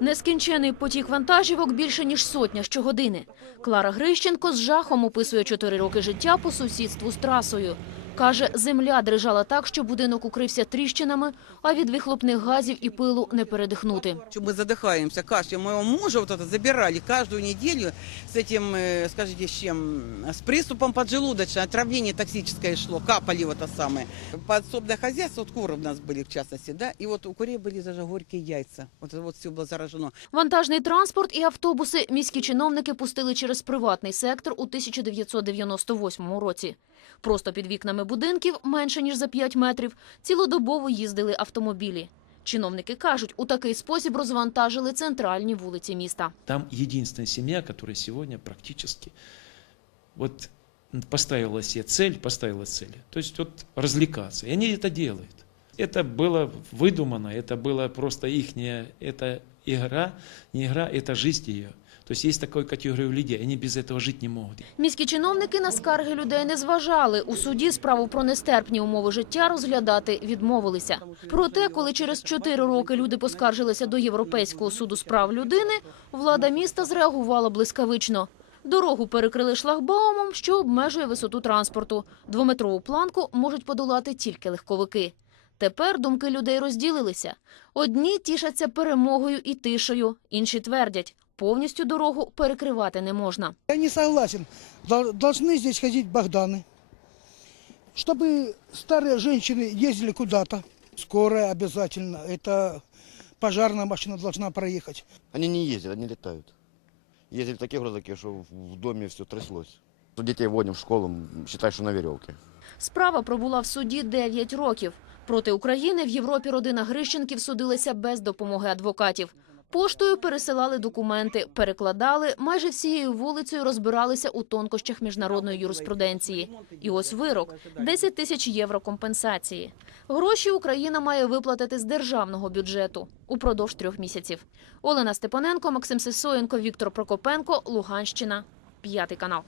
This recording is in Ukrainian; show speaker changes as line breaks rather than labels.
Нескінчений потік вантажівок більше ніж сотня щогодини. Клара Грищенко з жахом описує чотири роки життя по сусідству з трасою. Каже, земля дрижала так, що будинок укрився тріщинами, а від вихлопних газів і пилу не передихнути.
Чё Мы задыхаемся, кашлем. Моего мужа вот это забирали каждую неделю с этим, э, скажите, с чем? С приступом поджелудочной, отравление токсическое шло, капали вот это самое. Подсобное хозяйство, вот куры у нас были в частности, да, и вот у курей были даже горькие яйца. Вот это вот все было заражено.
Вантажний транспорт і автобуси міські чиновники пустили через приватний сектор у 1998 році. Просто під вікнами будинків, менше ніж за 5 метрів, цілодобово їздили автомобілі. Чиновники кажуть, у такий спосіб розвантажили центральні вулиці міста.
Там єдина сім'я, яка сьогодні практически вот поставила себе цель, поставила цель, то есть вот развлекаться. И они это делают. Это было выдумано, это было просто их, это игра, не игра, это жизнь ее. То есть есть такая категория людей, они без этого жить не могут.
Міські чиновники на скарги людей не зважали. У суді справу про нестерпні умови життя розглядати відмовилися. Проте, коли через чотири роки люди поскаржилися до Європейського суду з прав людини, влада міста зреагувала блискавично. Дорогу перекрили шлагбаумом, що обмежує висоту транспорту. Двометрову планку можуть подолати тільки легковики. Тепер думки людей розділилися. Одні тішаться перемогою і тишею, інші твердять, повністю дорогу перекривати не можна.
Я не согласен. Дол- Должны здесь ходить Богданы. Чтобы старые женщины ездили куда-то. Скорая обязательно. Это пожарная машина должна проехать.
Они не ездят, они летают. Ездили такие грузовики, что в- в доме все тряслось. Детей водим в школу, м, считай, что на веревке.
Справа пробула в суді 9 років. Проти України в Європі родина Грищенків судилася без допомоги адвокатів. Поштою пересилали документи, перекладали, майже всією вулицею розбиралися у тонкощах міжнародної юриспруденції. І ось вирок – 10 тисяч євро компенсації. Гроші Україна має виплатити з державного бюджету упродовж трьох місяців. Олена Степаненко, Максим Сисоєнко, Віктор Прокопенко, Луганщина, П'ятий канал.